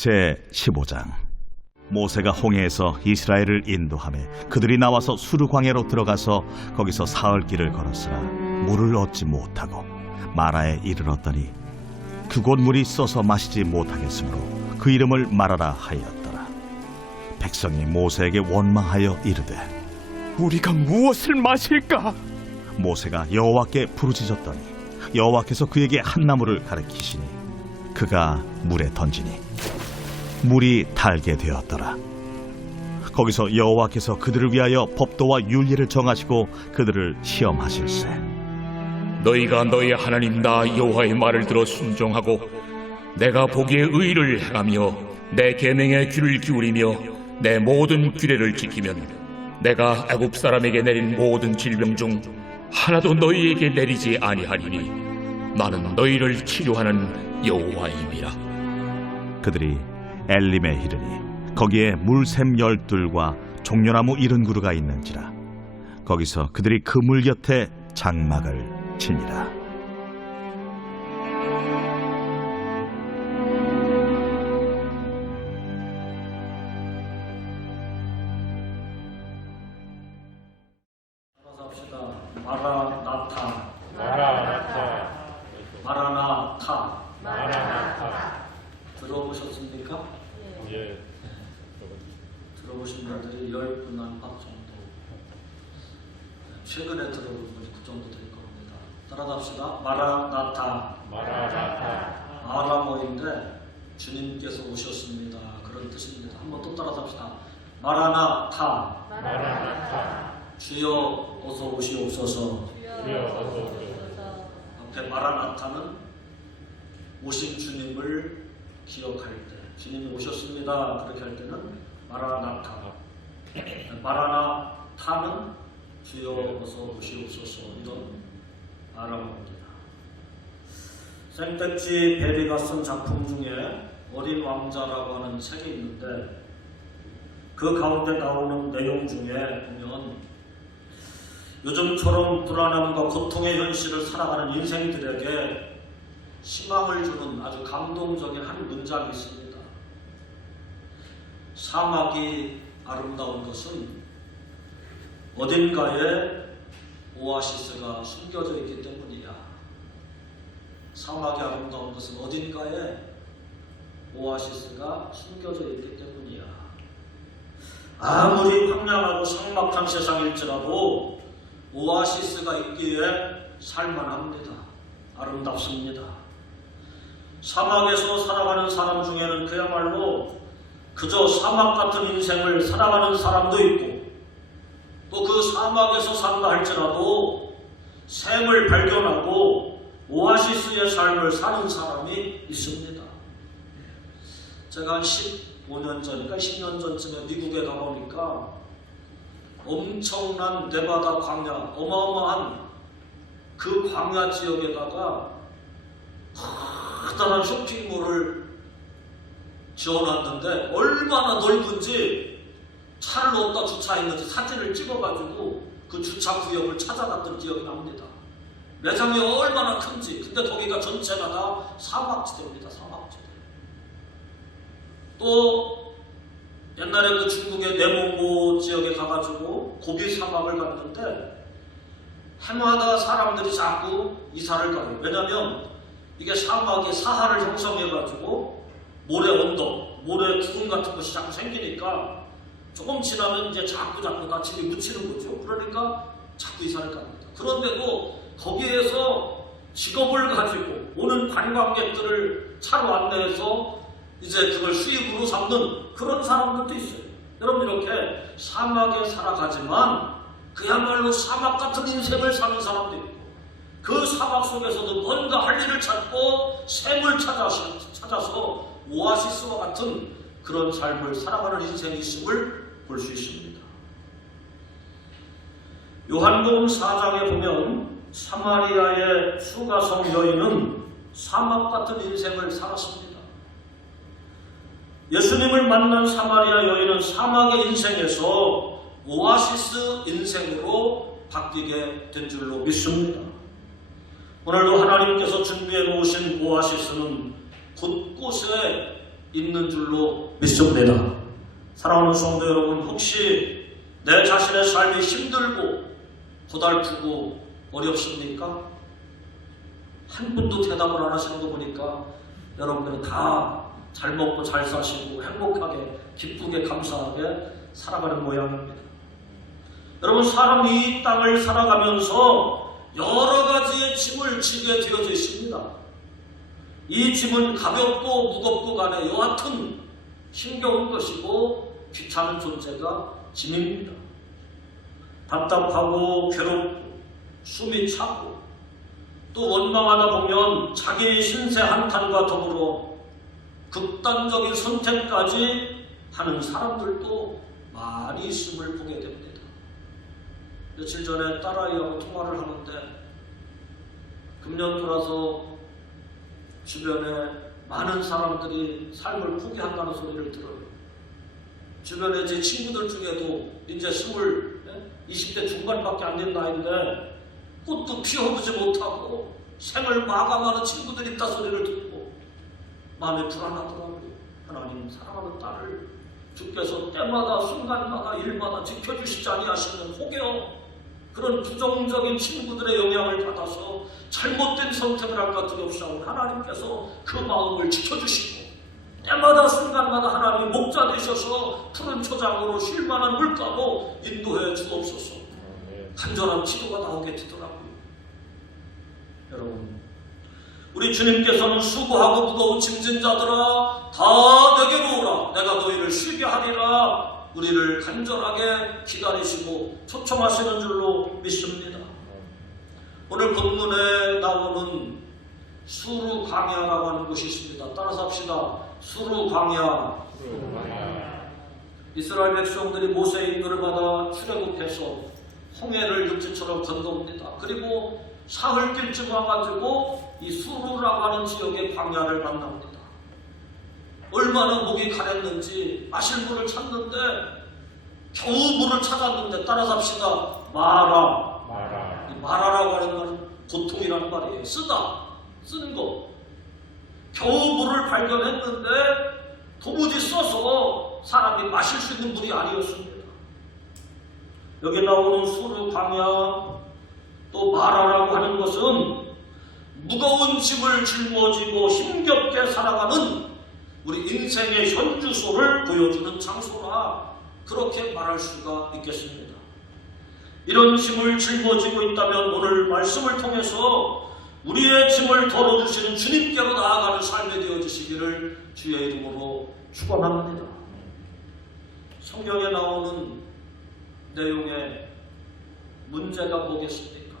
제15장. 모세가 홍해에서 이스라엘을 인도하며 그들이 나와서 수르광야로 들어가서 거기서 사흘 길을 걸었으나 물을 얻지 못하고 마라에 이르렀더니 그곳 물이 써서 마시지 못하겠으므로 그 이름을 마라라 하였더라. 백성이 모세에게 원망하여 이르되 우리가 무엇을 마실까? 모세가 여호와께 부르짖었더니 여호와께서 그에게 한 나무를 가리키시니 그가 물에 던지니 물이 달게 되었더라. 거기서 여호와께서 그들을 위하여 법도와 율례를 정하시고 그들을 시험하실세. 너희가 너희 하나님 나 여호와의 말을 들어 순종하고 내가 보기에 의를 행하며 내 계명에 귀를 기울이며 내 모든 규례를 지키면 내가 애굽 사람에게 내린 모든 질병 중 하나도 너희에게 내리지 아니하리니 나는 너희를 치료하는 여호와임이라. 그들이 엘림에 이르니 거기에 물샘 12과 종려나무 70그루가 있는지라. 거기서 그들이 그 물 곁에 장막을 치니라. 마라나타 들어보셨습니까? 예. 들어보신 분들이 10분 안팎 정도, 최근에 들어본 분이 그 정도 될 겁니다. 따라갑시다. 마라나타. 아람어인데 주님께서 오셨습니다, 그런 뜻입니다. 한번 또 따라갑시다. 마라나타. 주여 어서 오시옵소서. 앞에 마라나타는 오신 주님을 기억할 때, 주님이 오셨습니다 그렇게 할 때는 마라나타. 마라나타는 주여 어서 오시옵소서, 이런 아람어입니다. 생텍쥐 베리가 쓴 작품 중에 어린 왕자라고 하는 책이 있는데 그 가운데 나오는 내용 중에 보면 요즘처럼 불안함과 고통의 현실을 살아가는 인생들에게 희망을 주는 아주 감동적인 한 문장이 있습니다. 사막이 아름다운 것은 어딘가에 오아시스가 숨겨져 있기 때문이야. 사막이 아름다운 것은 어딘가에 오아시스가 숨겨져 있기 때문이야. 아무리 황량하고 삭막한 세상일지라도 오아시스가 있기에 살만합니다. 아름답습니다. 사막에서 살아가는 사람 중에는 그야말로 그저 사막 같은 인생을 살아가는 사람도 있고, 또 그 사막에서 산다 할지라도 샘을 발견하고 오아시스의 삶을 사는 사람이 있습니다. 제가 한 15년 전인가 10년 전쯤에 미국에 가보니까 엄청난 네바다 광야, 어마어마한 그 광야 지역에다가 커다란 쇼핑몰을 지어놨는데 얼마나 넓은지 차를 어디다 주차했는지 사진을 찍어가지고 그 주차 구역을 찾아갔던 기억이 납니다. 매장이 얼마나 큰지. 근데 거기가 전체가 다 사막지대입니다. 사막지대. 또 옛날에 그 중국의 내몽고 지역에 가가지고 고비 사막을 갔는데 해마다 사람들이 자꾸 이사를 가요. 왜냐면 이게 사막이 사하를 형성해가지고 모래 언덕, 모래 구름 같은 것이 자꾸 생기니까 조금 지나면 이제 자꾸 다 집이 묻히는 거죠. 그러니까 자꾸 이사를 갑니다. 그런데도 거기에서 직업을 가지고 오는 관광객들을 차로 안내해서 이제 그걸 수입으로 삼는 그런 사람들도 있어요. 여러분, 이렇게 사막에 살아가지만 그야말로 사막 같은 인생을 사는 사람도 있고, 그 사막 속에서도 뭔가 할 일을 찾고 샘을 찾아서 오아시스와 같은 그런 삶을 살아가는 인생이 있음을 볼 수 있습니다. 요한복음 4장에 보면 사마리아의 수가성 여인은 사막 같은 인생을 살았습니다. 예수님을 만난 사마리아 여인은 사막의 인생에서 오아시스 인생으로 바뀌게 된 줄로 믿습니다. 오늘도 하나님께서 준비해 놓으신 오아시스는 곳곳에 있는 줄로 믿습니다. 사랑하는 성도 여러분, 혹시 내 자신의 삶이 힘들고 고달프고 어렵습니까? 한 분도 대답을 안 하시는 거 보니까 여러분들은 다 잘 먹고 잘 사시고 행복하게 기쁘게 감사하게 살아가는 모양입니다. 여러분, 사람이 이 땅을 살아가면서 여러 가지의 짐을 지게 되어져 있습니다. 이 짐은 가볍고 무겁고 간에 여하튼 힘겨운 것이고 귀찮은 존재가 짐입니다. 답답하고 괴롭고 숨이 차고 또 원망하다 보면 자기 신세 한탄과 더불어 극단적인 선택까지 하는 사람들도 많이 있음을 보게 됩니다. 며칠 전에 딸아이하고 통화를 하는데 금년 들어서 주변에 많은 사람들이 삶을 포기한다는 소리를 들어요. 주변에 제 친구들 중에도 이제 20대 중반밖에 안 된 나이인데 꽃도 피워보지 못하고 생을 마감하는 친구들이 있다 소리를 듣고 마음이 불안하더라고요. 하나님, 사랑하는 딸을 주께서 때마다 순간마다 일마다 지켜주시지 아니하시는 혹여 그런 부정적인 친구들의 영향을 받아서 잘못된 선택을 할까 두렵사오니 하나님께서 그 마음을 지켜주시고 때마다 순간마다 하나님이 목자 되셔서 푸른 초장으로 쉴만한 물가로 인도해 주옵소서. 간절한 기도가 나오게 되더라고요. 여러분, 우리 주님께서는 수고하고 무거운 짐진 자들아 다 내게로 오라, 내가 너희를 쉬게 하리라 우리를 간절하게 기다리시고 초청하시는 줄로 믿습니다. 오늘 본문에 나오는 수르 광야라고 하는 곳이 있습니다. 따라서 합시다. 수르 광야. 이스라엘 백성들이 모세의 인도를 받아 출애굽해서 홍해를 육지처럼 건너옵니다. 그리고 사흘길쯤 와가지고 이 수르라고 하는 지역의 광야를 만납니다. 얼마나 목이 가랬는지 마실 물을 찾는데 겨우 물을 찾았는데 따라서 합시다. 마라. 마라라고 하는 말은 고통이란 말이에요. 쓰다. 쓴 거. 겨우 물을 발견했는데 도무지 써서 사람이 마실 수 있는 물이 아니었습니다. 여기 나오는 수르 광야 또 마라라고 하는 것은 무거운 짐을 짊어지고 힘겹게 살아가는 우리 인생의 현주소를 보여주는 장소라 그렇게 말할 수가 있겠습니다. 이런 짐을 짊어지고 있다면 오늘 말씀을 통해서 우리의 짐을 덜어주시는 주님께로 나아가는 삶이 되어주시기를 주의 이름으로 축원합니다. 성경에 나오는 내용에 문제가 뭐겠습니까?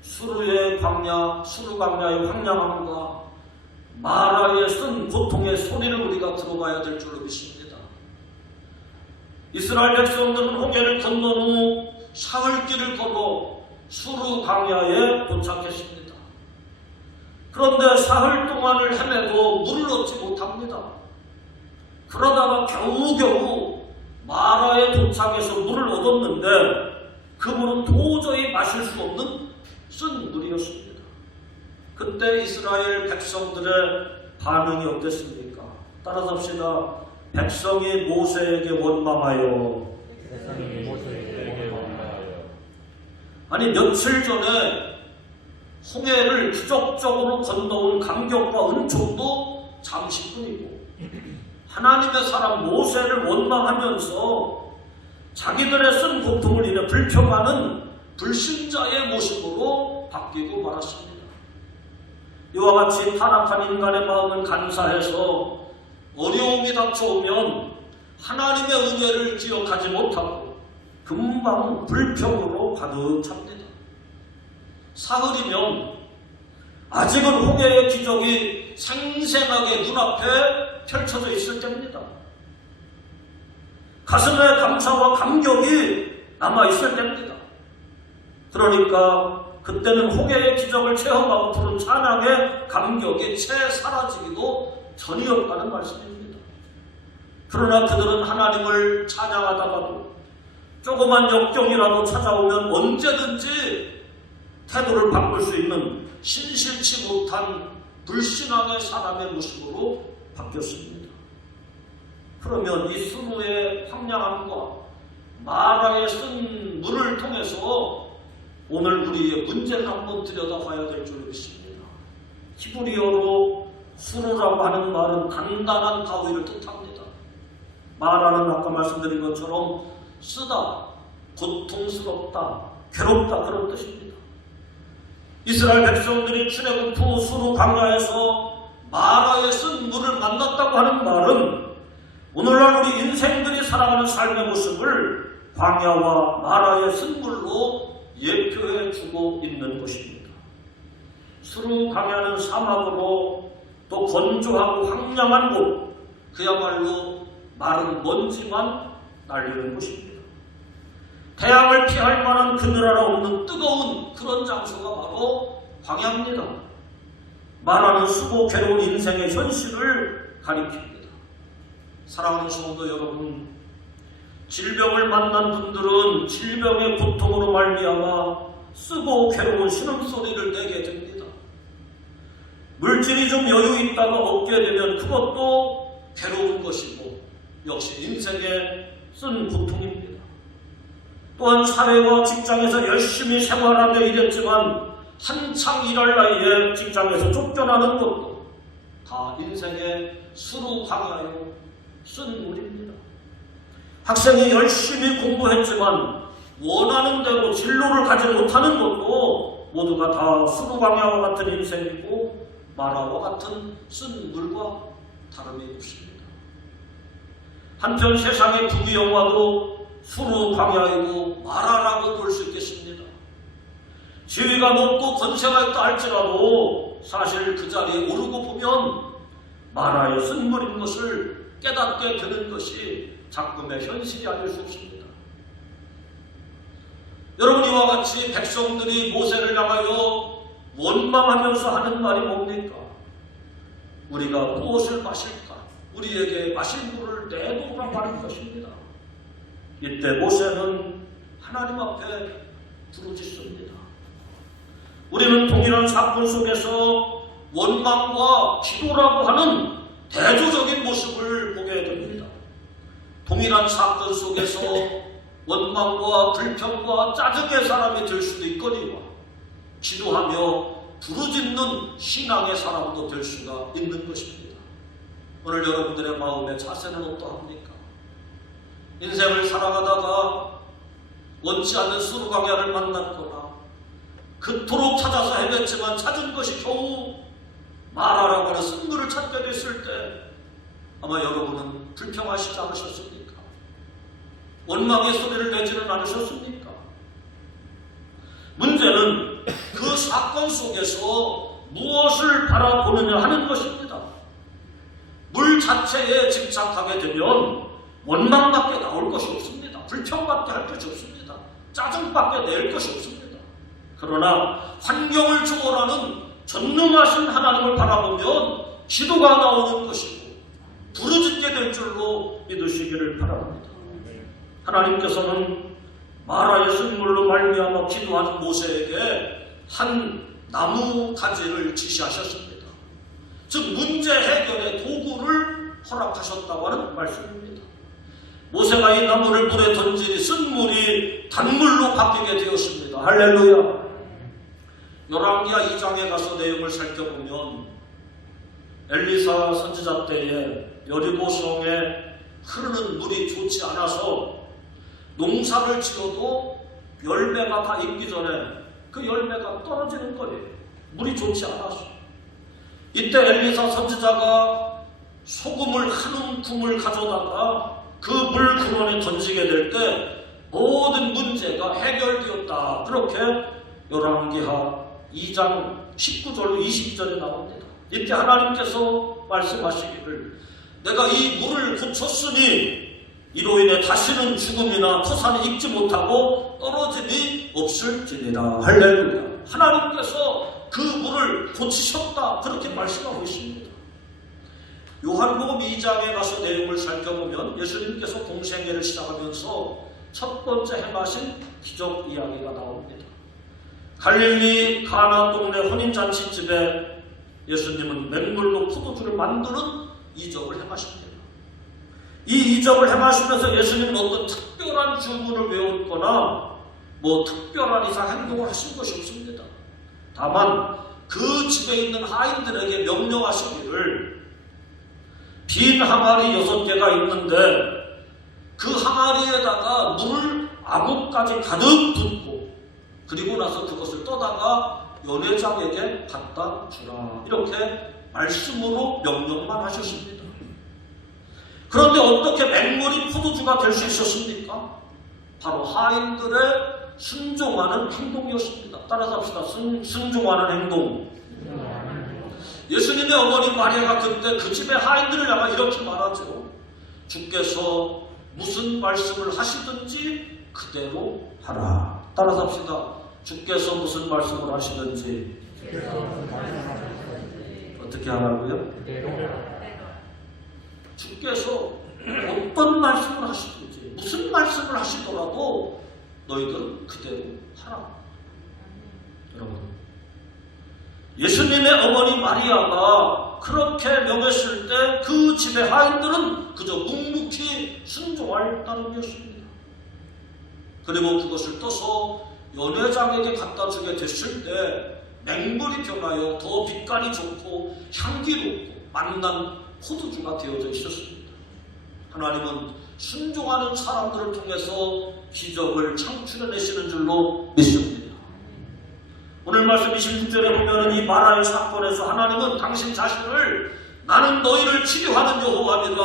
수르의 광야, 수르 광야의 황량함과 마라의 쓴 고통의 소리를 우리가 들어봐야 될 줄로 믿습니다. 이스라엘 백성들은 홍해를 건넌 후 사흘길을 걸어 수르 광야에 도착했습니다. 그런데 사흘 동안을 헤매도 물을 얻지 못합니다. 그러다가 겨우겨우 마라에 도착해서 물을 얻었는데 그 물은 도저히 마실 수 없는 쓴 물이었습니다. 그때 이스라엘 백성들의 반응이 어땠습니까? 따라서 합시다. 백성이 모세에게 원망하여. 아니, 며칠 전에 홍해를 기적적으로 건너온 감격과 은총도 잠시뿐이고 하나님의 사람 모세를 원망하면서 자기들의 쓴 고통을 인해 불평하는 불신자의 모습으로 바뀌고 말았습니다. 이와 같이 타락한 인간의 마음은 간사해서 어려움이 닥쳐오면 하나님의 은혜를 기억하지 못하고 금방 불평으로 가득 찹니다. 사흘이면 아직은 홍해의 기적이 생생하게 눈앞에 펼쳐져 있을 때입니다. 가슴에 감사와 감격이 남아있을 때입니다. 그러니까 그때는 홍해의 기적을 체험하고 부른 찬양의 감격이 채 사라지기도 전이었다는 말씀입니다. 그러나 그들은 하나님을 찬양하다가도 조그만 역경이라도 찾아오면 언제든지 태도를 바꿀 수 있는 신실치 못한 불신앙의 사람의 모습으로 바뀌었습니다. 그러면 이 수로의 황량함과 마라에 쓴 물을 통해서 오늘 우리의 문제를 한번 들여다봐야 될 줄 믿습니다. 히브리어로 수로라고 하는 말은 단단한 바위를 뜻합니다. 마라는 아까 말씀드린 것처럼 쓰다, 고통스럽다, 괴롭다 그런 뜻입니다. 이스라엘 백성들이 출애굽 후 수르 광야에서 마라에 쓴 물을 만났다고 하는 말은 오늘날 우리 인생들이 살아가는 삶의 모습을 광야와 마라의 쓴 물로 예표해 주고 있는 것입니다. 수르 광야는 사막으로 또 건조하고 황량한 곳, 그야말로 마른 먼지만 날리는 곳입니다. 태양을 피할 만한 그늘 하나 없는 뜨거운 그런 장소가 바로 광야입니다. 마라는 수고 괴로운 인생의 현실을 가리킵니다. 사랑하는 성도 여러분, 질병을 만난 분들은 질병의 고통으로 말미암아 쓰고 괴로운 신음소리를 내게 됩니다. 물질이 좀 여유 있다가 얻게 되면 그것도 괴로운 것이고 역시 인생의 쓴 고통입니다. 또한 사회와 직장에서 열심히 생활하며 일했지만 한창 일할 나이에 직장에서 쫓겨나는 것도 다 인생의 수로 광야요 쓴 물입니다. 학생이 열심히 공부했지만 원하는 대로 진로를 가지 못하는 것도 모두가 다 수로 광야와 같은 인생이고 마라와 같은 쓴 물과 다름이 없습니다. 한편 세상의 부귀 영화도 수로 광야이고 마라라고 볼 수 있겠습니다. 지위가 높고 권세가 있다 할지라도 사실 그 자리에 오르고 보면 마라의 쓴물인 것을 깨닫게 되는 것이 작금의 현실이 아닐 수 없습니다. 여러분, 이와 같이 백성들이 모세를 향하여 원망하면서 하는 말이 뭡니까? 우리가 무엇을 마실까? 우리에게 마실 물을 내놓으라고 하는 것입니다. 이때 모세는 하나님 앞에 부르짖습니다. 우리는 동일한 사건 속에서 원망과 기도라고 하는 대조적인 모습을 보게 됩니다. 동일한 사건 속에서 원망과 불평과 짜증의 사람이 될 수도 있거니와 기도하며 부르짖는 신앙의 사람도 될 수가 있는 것입니다. 오늘 여러분들의 마음의 자세는 어떠합니까? 인생을 살아가다가 원치 않는 수르 광야를 만났거나 그토록 찾아서 헤맸지만 찾은 것이 겨우 마라라고 하는 쓴물을 찾게 됐을 때 아마 여러분은 불평하시지 않으셨습니까? 원망의 소리를 내지는 않으셨습니까? 문제는 그 사건 속에서 무엇을 바라보느냐 하는 것입니다. 물 자체에 집착하게 되면 원망밖에 나올 것이 없습니다. 불평밖에 할 것이 없습니다. 짜증밖에 낼 것이 없습니다. 그러나 환경을 초월하는 전능하신 하나님을 바라보면 기도가 나오는 것이고 부르짖게 될 줄로 믿으시기를 바랍니다. 하나님께서는 마라의 쓴물로 말미암아 기도하는 모세에게 한 나무 가지를 지시하셨습니다. 즉 문제 해결의 도구를 허락하셨다고 하는 말씀입니다. 모세가 이 나무를 물에 던지니 쓴물이 단물로 바뀌게 되었습니다. 할렐루야. 열왕기하 2장에 가서 내용을 살펴보면 엘리사 선지자 때에 여리고성에 흐르는 물이 좋지 않아서 농사를 지어도 열매가 다 익기 전에 그 열매가 떨어지는 거예요. 물이 좋지 않아서. 이때 엘리사 선지자가 소금을 한 움큼을 가져다가 그 물 근원에 던지게 될 때 모든 문제가 해결되었다. 그렇게 열왕기하 2장 19절로 20절에 나옵니다. 이때 하나님께서 말씀하시기를 내가 이 물을 고쳤으니 이로 인해 다시는 죽음이나 토산이 익지 못하고 떨어짐이 없을지니라. 할렐루야. 하나님께서 그 물을 고치셨다. 그렇게 말씀하고 있습니다. 요한복음 2장에 가서 내용을 살펴보면 예수님께서 공생애를 시작하면서 첫 번째 행하신 기적 이야기가 나옵니다. 갈릴리 가나 동네 혼인잔치집에 예수님은 맹물로 포도주를 만드는 이적을 행하십니다. 이 이적을 행하시면서 예수님은 어떤 특별한 주문을 외웠거나 뭐 특별한 이상 행동을 하신 것이 없습니다. 다만 그 집에 있는 하인들에게 명령하시기를 빈 항아리 6개가 있는데 그 항아리에다가 물을 아구까지 가득 붓고 그리고 나서 그것을 떠다가 연회장에게 갖다 주라. 이렇게 말씀으로 명령만 하셨습니다. 그런데 어떻게 맹물이 포도주가 될 수 있었습니까? 바로 하인들의 순종하는 행동이었습니다. 따라서 합시다. 순종하는 행동. 예수님의 어머니 마리아가 그때 그 집의 하인들을 향해 이렇게 말하죠. 주께서 무슨 말씀을 하시든지 그대로 하라. 따라서 합시다. 주께서 무슨 말씀을 하시든지 어떻게 하라고요? 주께서 어떤 말씀을 하시든지 무슨 말씀을 하시더라도 너희들은 그대로 하라. 여러분, 예수님의 어머니 마리아가 그렇게 명했을 때 그 집의 하인들은 그저 묵묵히 순종할 따름이었습니다. 그리고 그것을 떠서 연회장에게 갖다 주게 됐을 때 맹물이 변하여 더 빛깔이 좋고 향기롭고 맛난 포도주가 되어져 있었습니다. 하나님은 순종하는 사람들을 통해서 기적을 창출해내시는 줄로 믿습니다. 오늘 말씀 26절에 보면 이 마라의 사건에서 하나님은 당신 자신을 나는 너희를 치료하는 여호와입니다.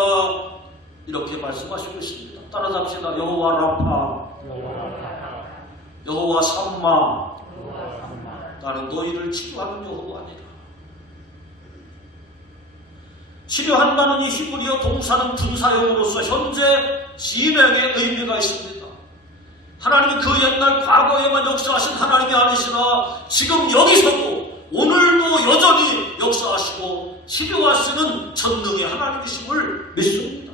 이렇게 말씀하시고 있습니다. 따라잡시다. 여호와 라파, 여호와 삼마, 나는 너희를 치료하는 여호와입니다. 치료한다는 이 히브리어 동사는 분사형으로서 현재 진행의 의미가 있습니다. 하나님은 그 옛날 과거에만 역사하신 하나님이 아니시라 지금 여기서도 오늘도 여전히 역사하시고 치료하시는 전능의 하나님이심을 믿습니다.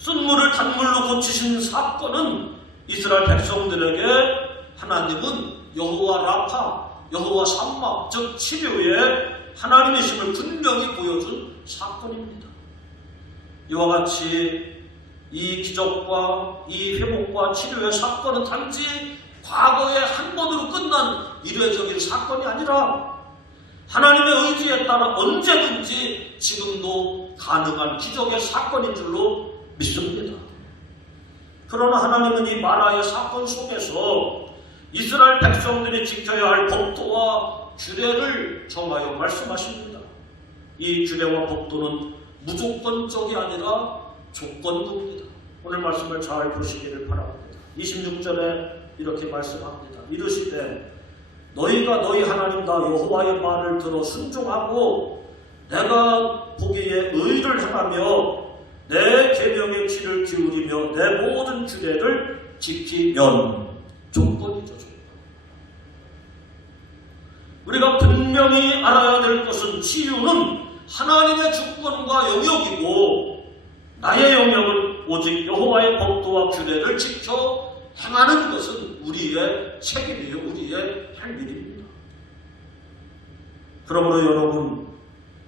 쓴물을 단물로 고치신 사건은 이스라엘 백성들에게 하나님은 여호와 라파, 여호와 삼마, 즉 치료의 하나님이심을 분명히 보여준 사건입니다. 이와 같이 이 기적과 이 회복과 치료의 사건은 단지 과거에 한 번으로 끝난 일회적인 사건이 아니라 하나님의 의지에 따라 언제든지 지금도 가능한 기적의 사건인 줄로 믿습니다. 그러나 하나님은 이 마라의 사건 속에서 이스라엘 백성들이 지켜야 할 법도와 규례를 정하여 말씀하십니다. 이 규례와 법도는 무조건적이 아니라 조건부입니다. 오늘 말씀을 잘 보시기를 바랍니다. 26절에 이렇게 말씀합니다. 이르시되 너희가 너희 하나님 나 여호와의 말을 들어 순종하고 내가 보기에 의를 행하며 내 계명의 귀를 기울이며 내 모든 규례를 지키면 조건이죠. 조건. 우리가 분명히 알아야 될 것은 치유는 하나님의 주권과 영역이고 나의 영역은 오직 여호와의 법도와 규례를 지켜 행하는 것은 우리의 책임이요 우리의 할 일입니다. 그러므로 여러분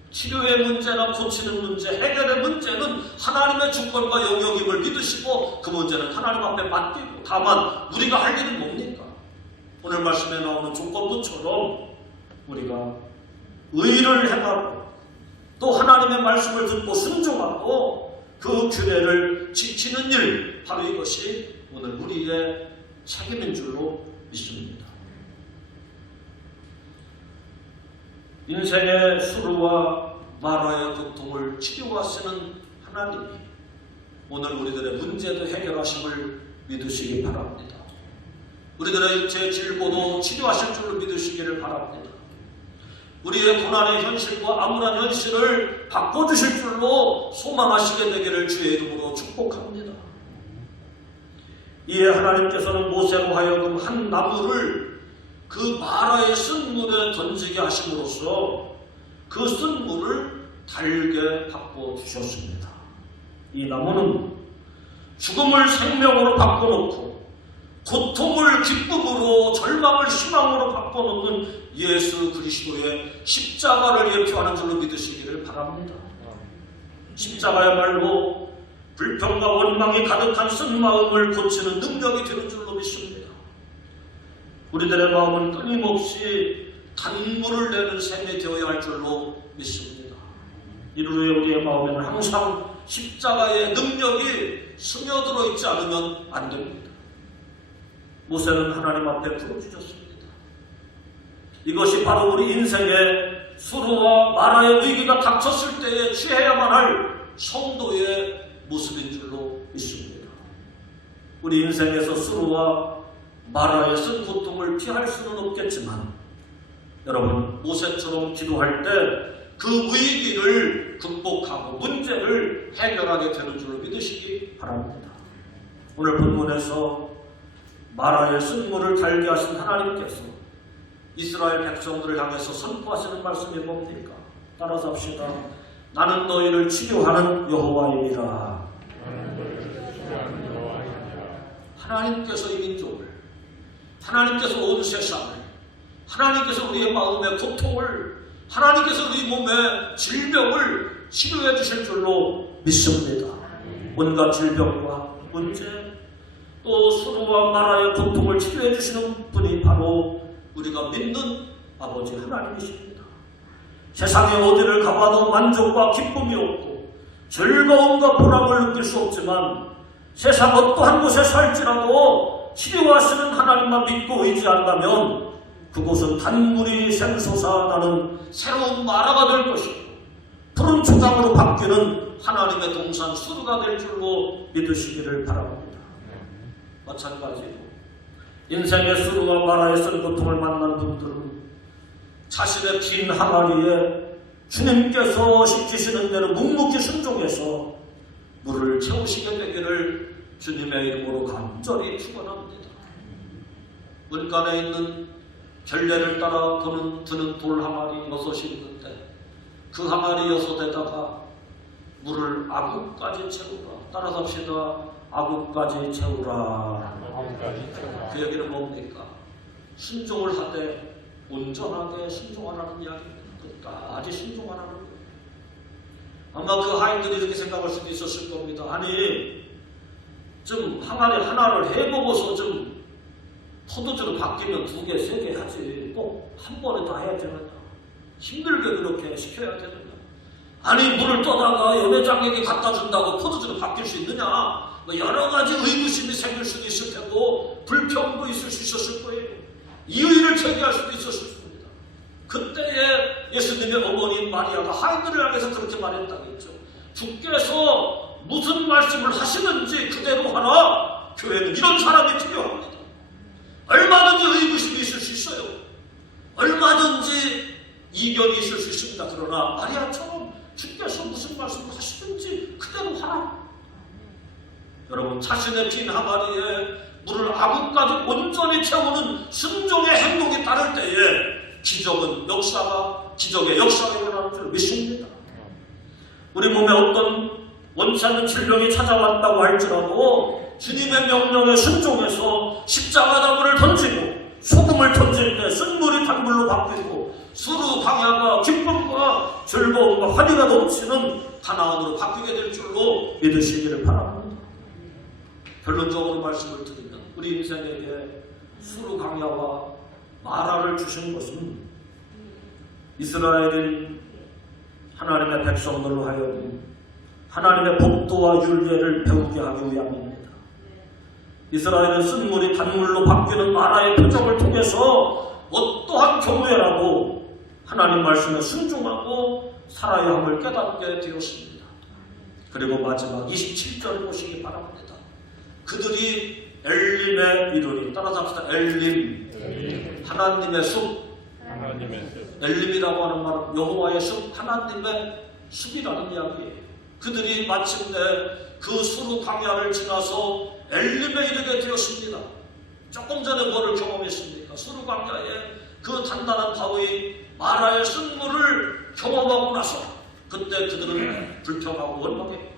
치료의 문제나 고치는 문제, 해결의 문제는 하나님의 주권과 영역임을 믿으시고 그 문제는 하나님 앞에 맡기고 다만 우리가 할 일은 뭡니까? 오늘 말씀에 나오는 조건부처럼 우리가 의를 행하고 또 하나님의 말씀을 듣고 순종하고 그 규례를 지키는 일, 바로 이것이 오늘 우리의 책임인 줄로 믿습니다. 인생의 수르와 마라의 고통을 치료하시는 하나님이 오늘 우리들의 문제도 해결하심을 믿으시기 바랍니다. 우리들의 육체의 질고도 치료하실 줄로 믿으시기를 바랍니다. 우리의 고난의 현실과 암울한 현실을 바꿔주실 줄로 소망하시게 되기를 주의 이름으로 축복합니다. 이에 하나님께서는 모세로 하여금 한 나무를 그 마라의 쓴물에 던지게 하심으로써 그 쓴물을 달게 바꿔주셨습니다. 이 나무는 죽음을 생명으로 바꿔놓고 고통을 기쁨으로, 절망을 희망으로 바꿔놓는 예수 그리스도의 십자가를 예표하는 줄로 믿으시기를 바랍니다. 십자가야말로 불평과 원망이 가득한 쓴 마음을 고치는 능력이 되는 줄로 믿습니다. 우리들의 마음은 끊임없이 단물을 내는 셈이 되어야 할 줄로 믿습니다. 이루에 우리의 마음에는 항상 십자가의 능력이 스며들어 있지 않으면 안 됩니다. 모세는 하나님 앞에 부르짖었습니다. 이것이 바로 우리 인생의 수르와 마라의 위기가 닥쳤을 때에 취해야만 할 성도의 모습인 줄로 믿습니다. 우리 인생에서 수르와 마라의 쓴 고통을 피할 수는 없겠지만 여러분, 모세처럼 기도할 때 그 위기를 극복하고 문제를 해결하게 되는 줄로 믿으시기 바랍니다. 오늘 본문에서 마라의 쓴물을 달게 하신 하나님께서 이스라엘 백성들을 향해서 선포하시는 말씀이 뭡니까? 따라서 합시다. 나는 너희를 치료하는 여호와입니다. 하나님께서 이 민족을, 하나님께서 온 세상을, 하나님께서 우리의 마음의 고통을, 하나님께서 우리 몸의 질병을 치료해 주실 줄로 믿습니다. 온갖 질병과 문제, 또 수르와 마라의 고통을 치료해 주시는 분이 바로 우리가 믿는 아버지 하나님이십니다. 세상에 어디를 가봐도 만족과 기쁨이 없고 즐거움과 보람을 느낄 수 없지만 세상 어떠한 곳에 살지라도 치료하시는 하나님만 믿고 의지한다면 그곳은 단물이 샘솟아나는 새로운 마라가 될 것이고 푸른 초장으로 바뀌는 하나님의 동산 수르가 될 줄로 믿으시기를 바랍니다. 마찬가지로 인생의 수르와 마라의 쓴 고통을 만난 분들은 자신의 긴 항아리에 주님께서 시키시는 대로 묵묵히 순종해서 물을 채우시게 되기를 주님의 이름으로 간절히 축원합니다. 물간에 있는 결례를 따라 드는 돌 항아리 6이 있는데 그 항아리 6에다가 물을 아구까지 채우라. 따라서 합시다. 아구까지 채우라. 그 얘기는 뭡니까? 순종을 하되 온전하게 순종하라는 이야기입니다. 끝까지 순종하라는 거예요. 아마 그 하인들이 이렇게 생각할 수도 있었을 겁니다. 아니, 좀 항아리 하나를 해보고서 좀 포도주로 바뀌면 2개, 3개 하지. 꼭 한 번에 다 해야 되느냐? 힘들게 그렇게 시켜야 되느냐? 아니, 물을 떠다가 연회장에게 갖다 준다고 포도주로 바뀔 수 있느냐? 뭐 여러 가지 의구심이 생길 수도 있을 테고 불평도 있을 수 있었을 거예요. 이의를 제기할 수도 있었을 겁니다. 그때에 예수님의 어머니인 마리아가 하인들을 향해서 그렇게 말했다겠죠. 주께서 무슨 말씀을 하시는지 그대로 하라. 교회는 이런 사람이 필요합니다. 얼마든지 의구심이 있을 수 있어요. 얼마든지 이견이 있을 수 있습니다. 그러나 마리아처럼 주께서 무슨 말씀을 하시든지 그대로 하라. 여러분, 자신의 빈 항아리에 물을 아구까지 온전히 채우는 순종의 행동이 따를 때에 기적의 역사가 일어나는 줄 믿습니다. 우리 몸에 어떤 원치 않는 질병이 찾아왔다고 할지라도 주님의 명령에 순종해서 십자가 나무를 던지고 소금을 던질 때 쓴물이 단물로 바뀌고 수르 광야가 기쁨과 즐거움과 환희가 넘치는 가나안으로 바뀌게 될 줄로 믿으시기를 바랍니다. 결론적으로 말씀을 드리면 우리 인생에게 수르 광야와 마라를 주신 것은 이스라엘인 하나님의 백성들로 하여금 하나님의 법도와 율례를 배우게 하기 위함입니다. 이스라엘은 쓴물이 단물로 바뀌는 마라의 표적을 통해서 어떠한 경우에라도 하나님 말씀에 순종하고 살아야 함을 깨닫게 되었습니다. 그리고 마지막 27절 보시기 바랍니다. 그들이 엘림에 이르니, 따라서 합시다. 엘림. 하나님의 숲. 엘림이라고 하는 말은 여호와의 숲, 하나님의 숲이라는 이야기예요. 그들이 마침내 그 수르 광야를 지나서 엘림에 이르게 되었습니다. 조금 전에 뭐를 경험했습니까? 수르 광야에 그 단단한 바위 마라의 쓴물을 경험하고 나서 그때 그들은 불평하고 원망했고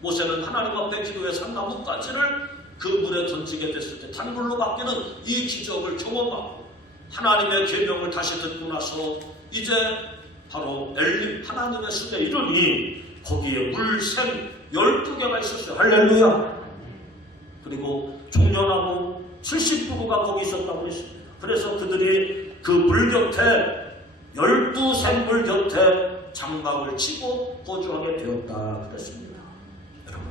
모세는 하나님 앞에 기도해 산나무가지를 그 물에 던지게 됐을 때 단물로 바뀌는 이 기적을 경험하고 하나님의 계명을 다시 듣고 나서 이제 바로 엘림 하나님의 숲에 이르니 거기에 물샘 12개가 있었어요. 할렐루야. 그리고 종려나무 70그루가 거기 있었다고 했습니다. 그래서 그들이 그 물 곁에 12샘물 곁에 장막을 치고 거주하게 되었다 그랬습니다. 여러분,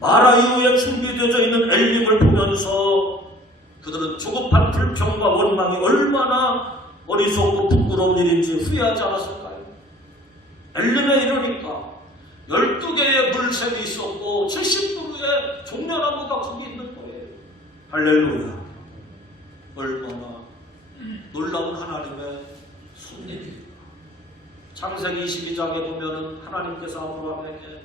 마라 이후에 준비되어져 있는 엘림을 보면서 그들은 조급한 불평과 원망이 얼마나 어리석고 부끄러운 일인지 후회하지 않았을까요? 엘림에 이르니까 12개의 물샘이 있었고 70그루의 종려나무가 거기 있는 거예요. 할렐루야. 얼마나 놀라운 하나님의 섭리입니까? 창세기 22장에 보면은 하나님께서 아브라함에게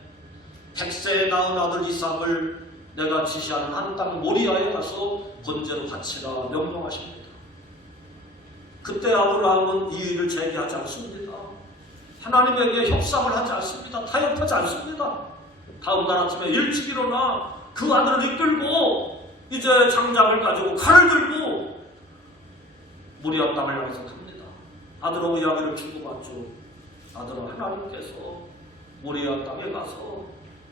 100세에 낳은 아들 이삭을 내가 지시하는 한 땅 모리아에 가서 번제로 바치라 명령하십니다. 그때 아브라함은 이의를 제기하지 않습니다. 하나님에게 협상을 하지 않습니다. 타협하지 않습니다. 다음날 아침에 일찍 일어나 그 아들을 이끌고 이제 장작을 가지고 칼을 들고 모리아 땅을 향해서 갑니다. 아들하고 이야기를 주고받죠. 아들아, 하나님께서 모리아 땅에 가서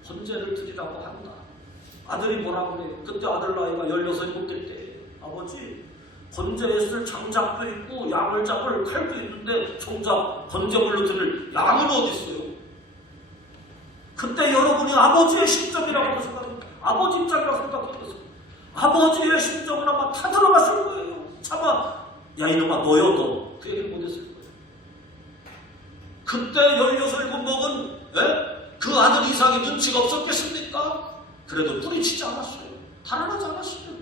번제를 드리라고 한다. 아들이 뭐라고 그래요? 그때 아들 나이가 16살 될 때예요. 아버지, 번제에 쓸 장작도 있고 양을 잡을 칼도 있는데 정작 번제물로 드릴 양은 어디 있어요? 그때 여러분이 아버지의 심정이라고 생각합니다. 아버지 입장이라고 생각하면서 아버지의 심정은 아마 다 들어갔을 거예요. 차마 야 이놈아 너여 너 그 얘기를 못했을 거예요. 그때 16살 먹은 그 아들 이삭이 눈치가 없었겠습니까? 그래도 뿌리치지 않았어요. 달아나지 않았어요.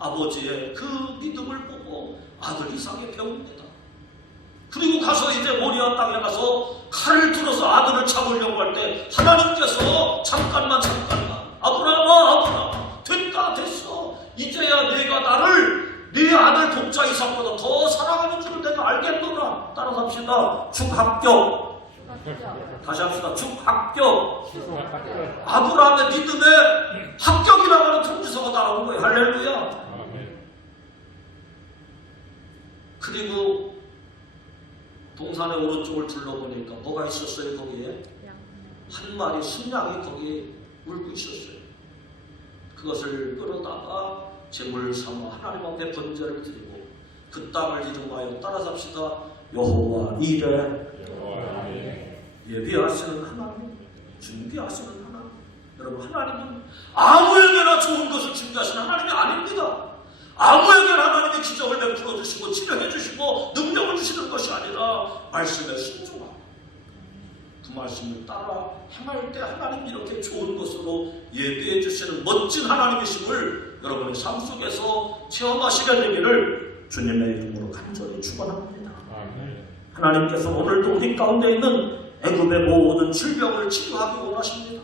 아버지의 그 믿음을 보고 아들 이삭이 배웁니다. 그리고 가서 이제 모리아 땅에 가서 칼을 들어서 아들을 잡으려고 할 때 하나님께서 잠깐만 아브라함아 됐어. 이제야 내가 나를 네 아들 독자 이삭보다 더 사랑하는 줄을 내가 알겠노라. 따라서 합시다. 축합격. 다시 합시다. 축합격. 아브라함의 믿음에 합격이라고 하는 통지서가 나오는 거예요. 할렐루야. 그리고 동산의 오른쪽을 둘러보니까 뭐가 있었어요? 거기에 한 마리 순양이 거기에 울고 있었어요. 그것을 끌어다가 제물 삼아 하나님 앞에 번제를 드리고 그 땅을 이름하여 따라서 합시다. 여호와 이레. 예비하시는 하나님, 준비하시는 하나님. 여러분, 하나님은 아무에게나 좋은 것을 준비하시는 하나님이 아닙니다. 아무에게나 하나님의 기적을 베풀어 주시고 치료해 주시고 능력을 주시는 것이 아니라 말씀에 순종하고 그 말씀을 따라 행할 때 하나님 이렇게 좋은 것으로 예비해 주시는 멋진 하나님이심을 여러분의 삶 속에서 체험하시게 되기를 주님의 이름으로 간절히 축원합니다. 하나님께서 오늘도 우리 가운데 있는 애굽의 모든 질병을 치료하기 원하십니다.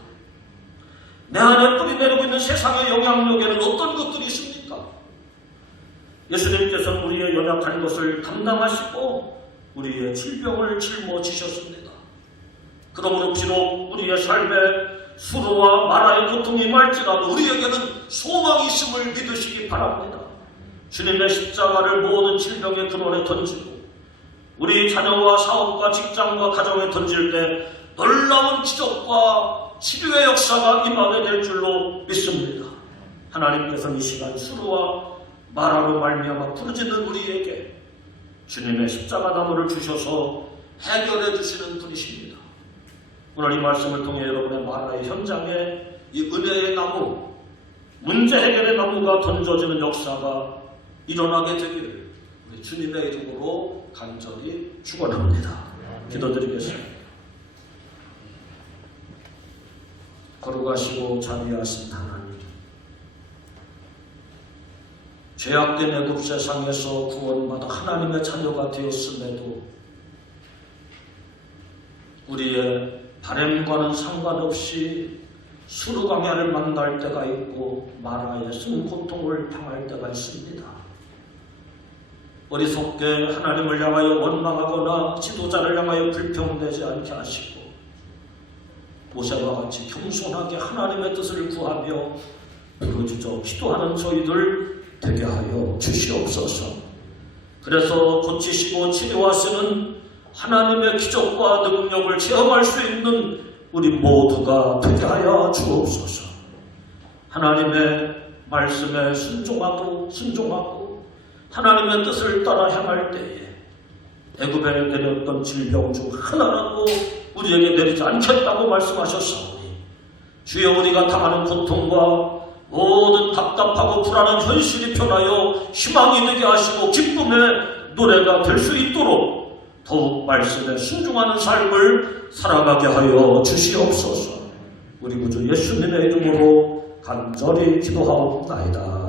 내 안에 뿌리내리고 있는 세상의 영향력에는 어떤 것들이 있습니까? 예수님께서는 우리의 연약한 것을 감당하시고 우리의 질병을 짊어지셨습니다. 그러므로 비록 우리의 삶에 수로와 마라의 고통이 임할지라도 우리에게는 소망이 있음을 믿으시기 바랍니다. 주님의 십자가를 모든 질병의 근원에 던지고 우리 자녀와 사업과 직장과 가정에 던질 때 놀라운 기적과 치료의 역사가 임하게 될 줄로 믿습니다. 하나님께서는 이 시간 수로와 마라로 말미암아 부르짖는 우리에게 주님의 십자가 나무를 주셔서 해결해 주시는 분이십니다. 오늘 이 말씀을 통해 여러분의 마라의 현장에 이 은혜의 나무, 문제 해결의 나무가 던져지는 역사가 일어나게 되기를 우리 주님의 이름으로 간절히 축원합니다. 기도드리겠습니다. 거룩하시고 자비하신 하나님, 죄악된 애굽 세상에서 구원받아 하나님의 자녀가 되었음에도 우리의 바램과는 상관없이 수르광야를 만날 때가 있고 마라의 숨고통을 당할 때가 있습니다. 어리석게 하나님을 향하여 원망하거나 지도자를 향하여 불평되지 않게 하시고 모세와 같이 겸손하게 하나님의 뜻을 구하며 부르짖어 기도하는 저희들 되게 하여 주시옵소서. 그래서 고치시고 치료하시는 하나님의 기적과 능력을 체험할 수 있는 우리 모두가 되게 하여 주옵소서. 하나님의 말씀에 순종하고 하나님의 뜻을 따라 행할 때에 애굽에 내렸던 질병 중 하나라도 우리에게 내리지 않겠다고 말씀하셨사오니 주여 우리가 당하는 고통과 모든 답답하고 불안한 현실이 변하여 희망이 되게 하시고 기쁨의 노래가 될 수 있도록 더욱 말씀에 순종하는 삶을 살아가게 하여 주시옵소서. 우리 구주 예수님의 이름으로 간절히 기도하옵나이다.